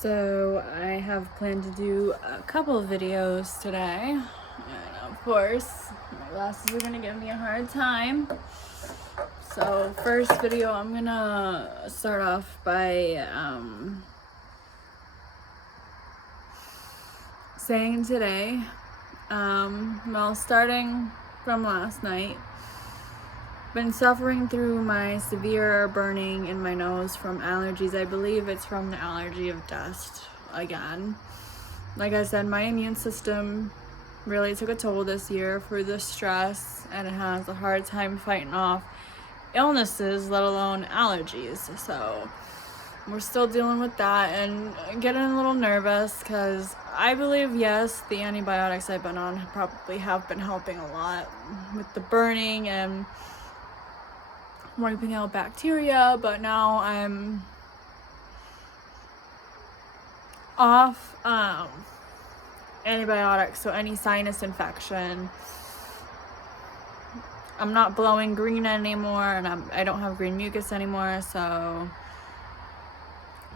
So I have planned to do a couple of videos today, and of course my glasses are gonna give me a hard time. So first video, I'm gonna start off by saying today, starting from last night, been suffering through my severe burning in my nose from allergies. I believe it's from the allergy of dust again. Like I said, my immune system really took a toll this year for the stress, and it has a hard time fighting off illnesses, let alone allergies. So we're still dealing with that and getting a little nervous because I believe, yes, the antibiotics I've been on probably have been helping a lot with the burning and wiping out bacteria, but now I'm off antibiotics, so any sinus infection, I'm not blowing green anymore, and I don't have green mucus anymore, so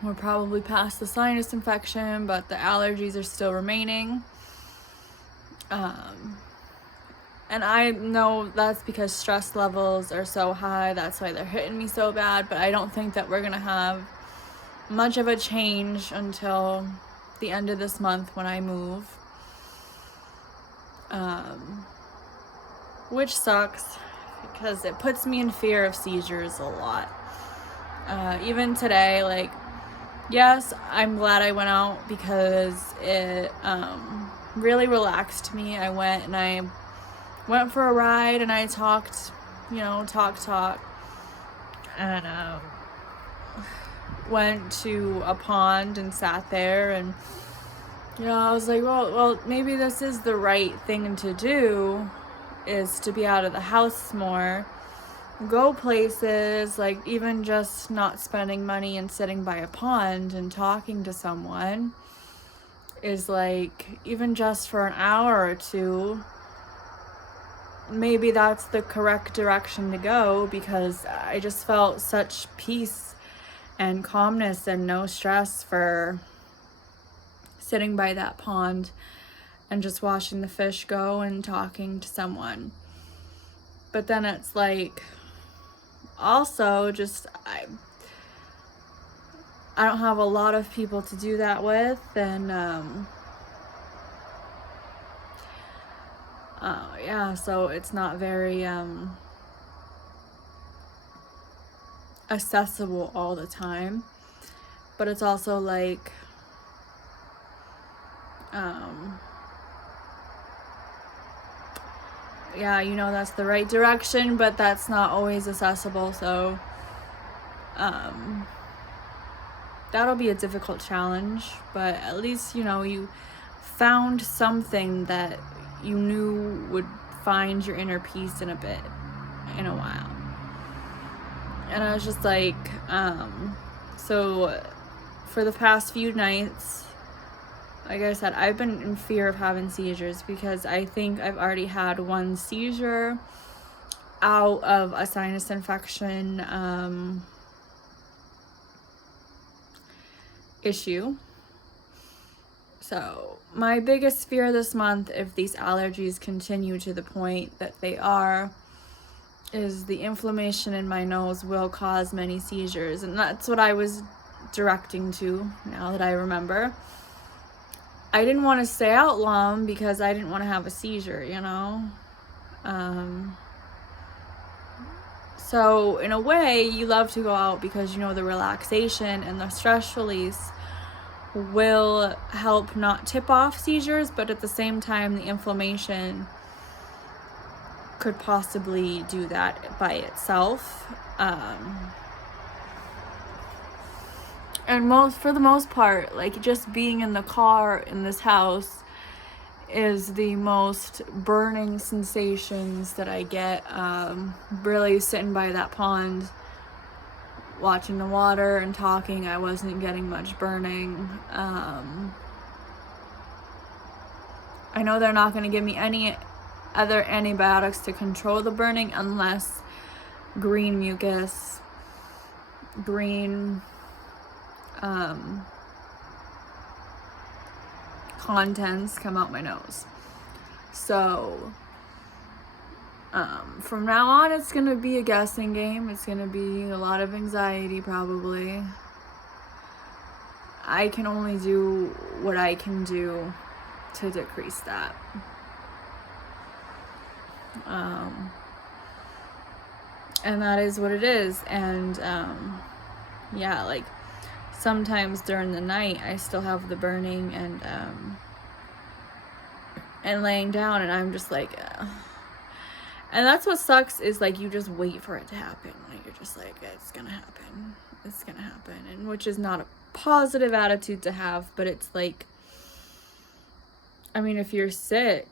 we're probably past the sinus infection, but the allergies are still remaining. And I know that's because stress levels are so high, that's why they're hitting me so bad, but I don't think that we're gonna have much of a change until the end of this month when I move. Which sucks because it puts me in fear of seizures a lot. Even today, like, yes, I'm glad I went out because it really relaxed me. I went for a ride and I talked, talk, and went to a pond and sat there, and I was like, well, maybe this is the right thing to do, is to be out of the house more, go places, like even just not spending money and sitting by a pond and talking to someone is like, even just for an hour or two, maybe that's the correct direction to go, because I just felt such peace and calmness and no stress for sitting by that pond and just watching the fish go and talking to someone. But then it's like, also just I don't have a lot of people to do that with, and so it's not very accessible all the time. But it's also like that's the right direction, but that's not always accessible, so that'll be a difficult challenge. But at least you found something that you knew would find your inner peace in a while. And I was just like, so for the past few nights, like I said, I've been in fear of having seizures because I think I've already had one seizure out of a sinus infection issue. So my biggest fear this month, if these allergies continue to the point that they are, is the inflammation in my nose will cause many seizures. And that's what I was directing to, now that I remember. I didn't want to stay out long because I didn't want to have a seizure, So in a way, you love to go out because the relaxation and the stress release will help not tip off seizures, but at the same time, the inflammation could possibly do that by itself. And for the most part, like, just being in the car in this house is the most burning sensations that I get. Really sitting by that pond, watching the water and talking, I wasn't getting much burning. I know they're not going to give me any other antibiotics to control the burning unless green mucus, green contents come out my nose. So from now on, it's gonna be a guessing game. It's gonna be a lot of anxiety, probably. I can only do what I can do to decrease that. And that is what it is. And yeah, like sometimes during the night I still have the burning and laying down, and I'm just like and that's what sucks, is like you just wait for it to happen. Like you're just like, it's gonna happen, and which is not a positive attitude to have, but it's like, I mean, if you're sick,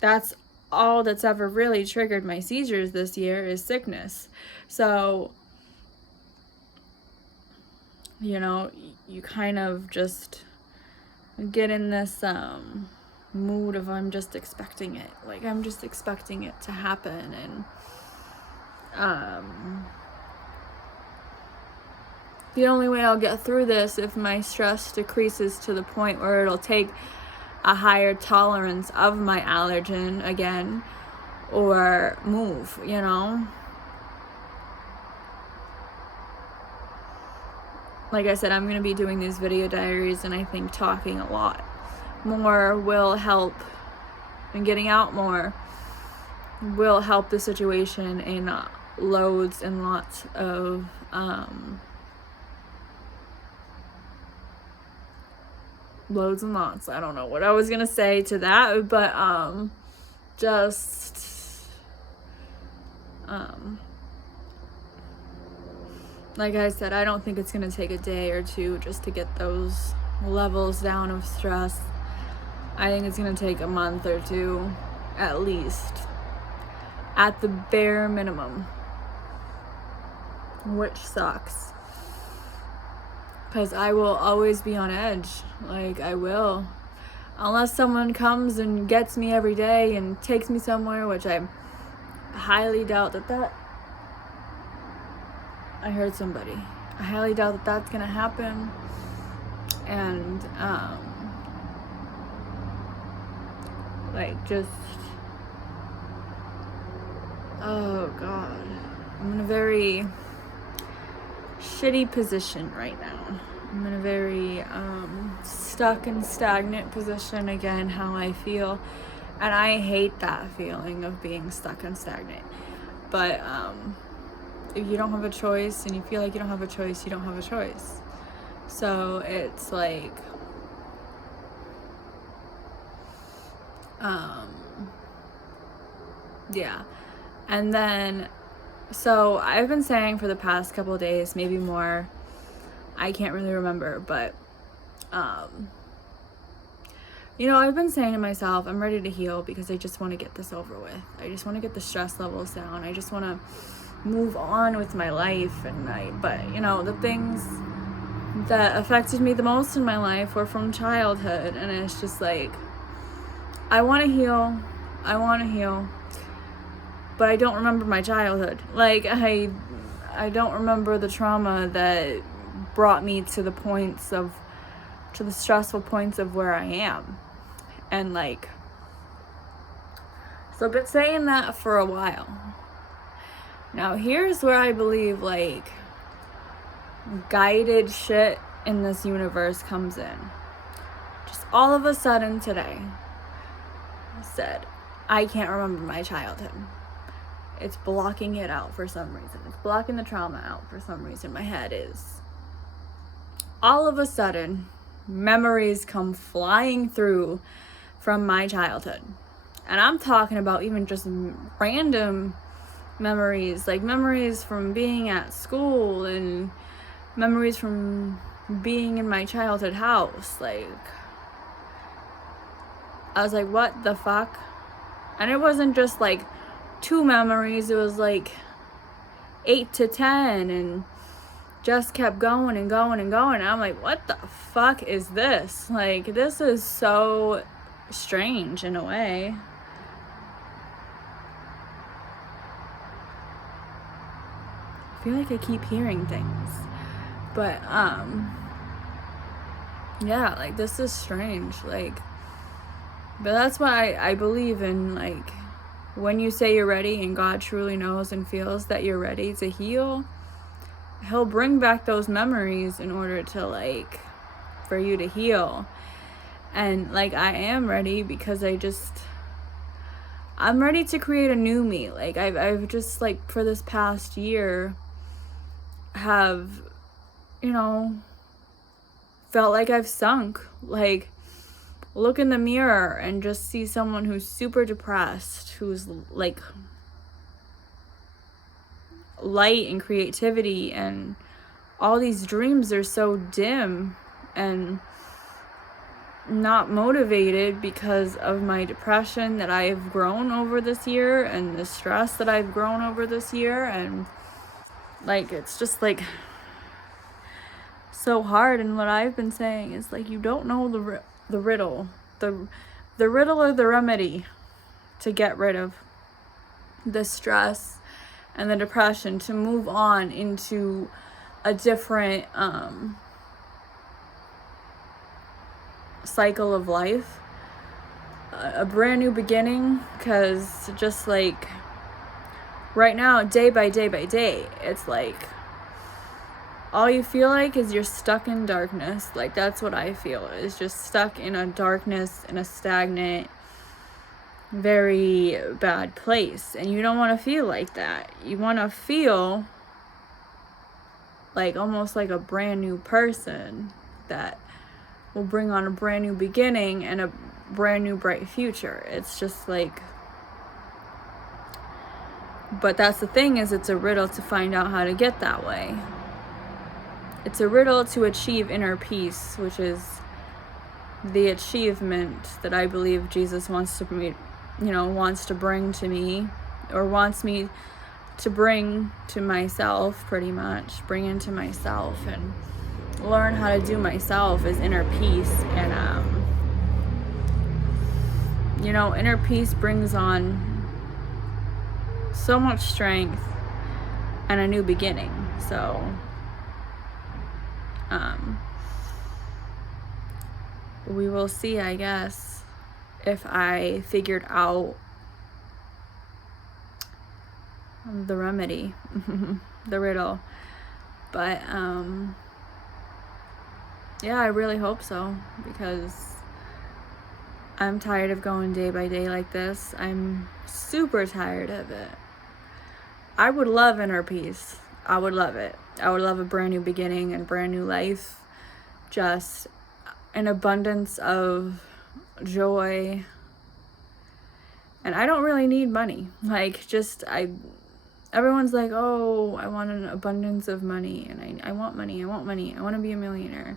that's all that's ever really triggered my seizures this year is sickness. So, you know, you kind of just get in this mood of I'm just expecting it. Like I'm just expecting it to happen. And the only way I'll get through this if my stress decreases to the point where it'll take a higher tolerance of my allergen again, or move, you know? Like I said, I'm going to be doing these video diaries, and I think talking a lot more will help, and getting out more will help the situation in loads and lots of loads and lots. I don't know what I was gonna say to that, but just like I said, I don't think it's gonna take a day or two just to get those levels down of stress. I think it's gonna take a month or two at least, at the bare minimum, which sucks. Because I will always be on edge. Like, I will. Unless someone comes and gets me every day and takes me somewhere, which I highly doubt that I heard somebody. I highly doubt that that's gonna happen. And, like, just, oh God. I'm in a very shitty position right now. I'm in a very stuck and stagnant position, again, how I feel, and I hate that feeling of being stuck and stagnant. But if you don't have a choice and you feel like you don't have a choice, you don't have a choice. So it's like yeah. And then so I've been saying for the past couple of days, maybe more, I can't really remember, but you know, I've been saying to myself, I'm ready to heal because I just want to get this over with. I just want to get the stress levels down. I just want to move on with my life. But you know, the things that affected me the most in my life were from childhood, and it's just like, I want to heal, but I don't remember my childhood. Like, I don't remember the trauma that brought me to the stressful points of where I am. And like, so I've been saying that for a while. Now here's where I believe like guided shit in this universe comes in. Just all of a sudden today, I said, I can't remember my childhood. It's blocking it out for some reason. It's blocking the trauma out for some reason. My head is. All of a sudden, memories come flying through from my childhood. And I'm talking about even just random memories, like memories from being at school and memories from being in my childhood house. Like, I was like, what the fuck? And it wasn't just like 2 memories, it was like 8 to 10, and just kept going and going and going. And I'm like, what the fuck is this? Like, this is so strange in a way. I feel like I keep hearing things, but yeah, like, this is strange. Like, but that's why I believe in, like, when you say you're ready and God truly knows and feels that you're ready to heal, He'll bring back those memories in order to, like, for you to heal. And, like, I am ready because I'm ready to create a new me. Like, I've just, like, for this past year, have, you know, felt like I've sunk. Like, look in the mirror and just see someone who's super depressed, who's, like, light and creativity, and all these dreams are so dim and not motivated because of my depression that I've grown over this year and the stress that I've grown over this year. And, like, it's just, like, so hard. And what I've been saying is, like, you don't know the riddle, the riddle or the remedy to get rid of the stress and the depression, to move on into a different cycle of life, a brand new beginning. Because just, like, right now, day by day by day, it's like all you feel like is you're stuck in darkness. Like, that's what I feel, is just stuck in a darkness, in a stagnant, very bad place. And you don't want to feel like that. You want to feel like almost like a brand new person that will bring on a brand new beginning and a brand new bright future. It's just like, but that's the thing, is it's a riddle to find out how to get that way. It's a riddle to achieve inner peace, which is the achievement that I believe Jesus wants to bring to me, or wants me to bring to myself, pretty much, bring into myself and learn how to do myself, is inner peace. And inner peace brings on so much strength and a new beginning. So we will see, I guess, if I figured out the remedy, the riddle. But yeah, I really hope so, because I'm tired of going day by day like this. I'm super tired of it. I would love inner peace. I would love it. I would love a brand new beginning and brand new life. Just an abundance of joy. And I don't really need money. Like, everyone's like, oh, I want an abundance of money, and I want money, I want to be a millionaire.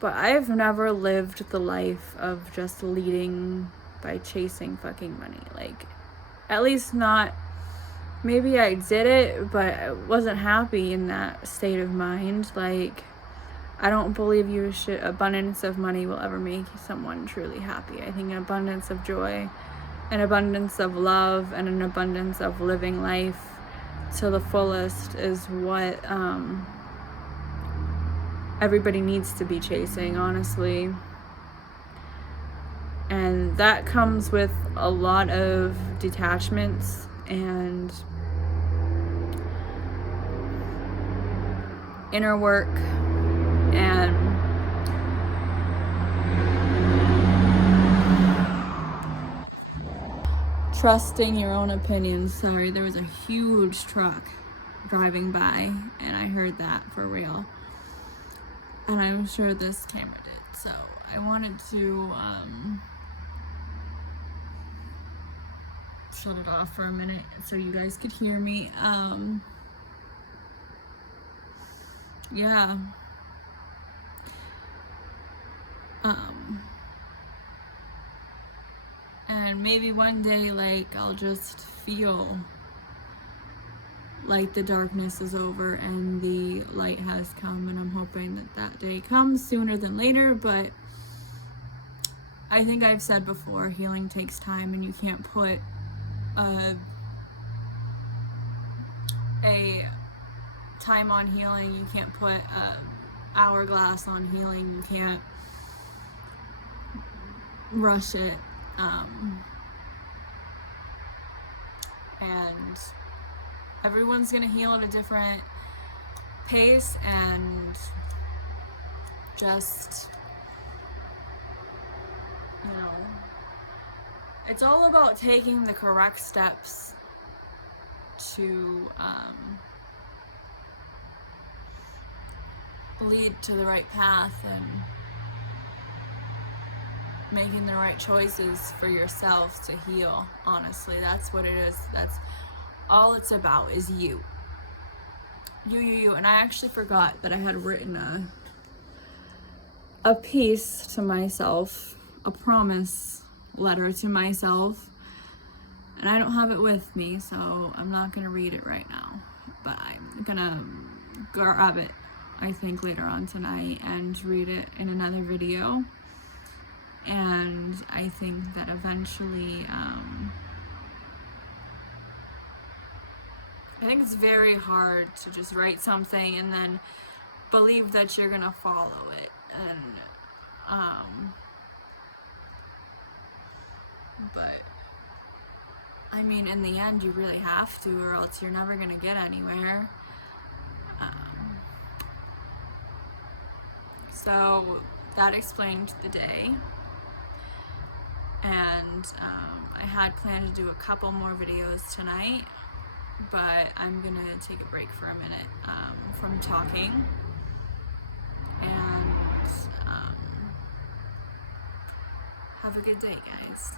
But I've never lived the life of just leading by chasing fucking money. Like, at least not, maybe I did it, but I wasn't happy in that state of mind. Like, I don't believe abundance of money will ever make someone truly happy. I think an abundance of joy, an abundance of love, and an abundance of living life to the fullest is what everybody needs to be chasing, honestly. And that comes with a lot of detachments and inner work and trusting your own opinions. Sorry, there was a huge truck driving by, and I heard that for real. And I'm sure this camera did. So I wanted to shut it off for a minute so you guys could hear me. Yeah. And maybe one day, like, I'll just feel like the darkness is over and the light has come, and I'm hoping that day comes sooner than later. But I think I've said before, healing takes time, and you can't put a time on healing. You can't put hourglass on healing. You can't rush it. And everyone's gonna heal at a different pace, and just, you know, it's all about taking the correct steps to lead to the right path, and making the right choices for yourself to heal. Honestly, that's what it is. That's all it's about, is you. You. And I actually forgot that I had written a piece to myself, a promise letter to myself, and I don't have it with me, so I'm not gonna read it right now, but I'm gonna grab it, I think, later on tonight and read it in another video. And I think that eventually, I think it's very hard to just write something and then believe that you're gonna follow it. And but I mean, in the end, you really have to, or else you're never gonna get anywhere. So that explained the day. And I had planned to do a couple more videos tonight, but I'm gonna take a break for a minute from talking, and have a good day, guys.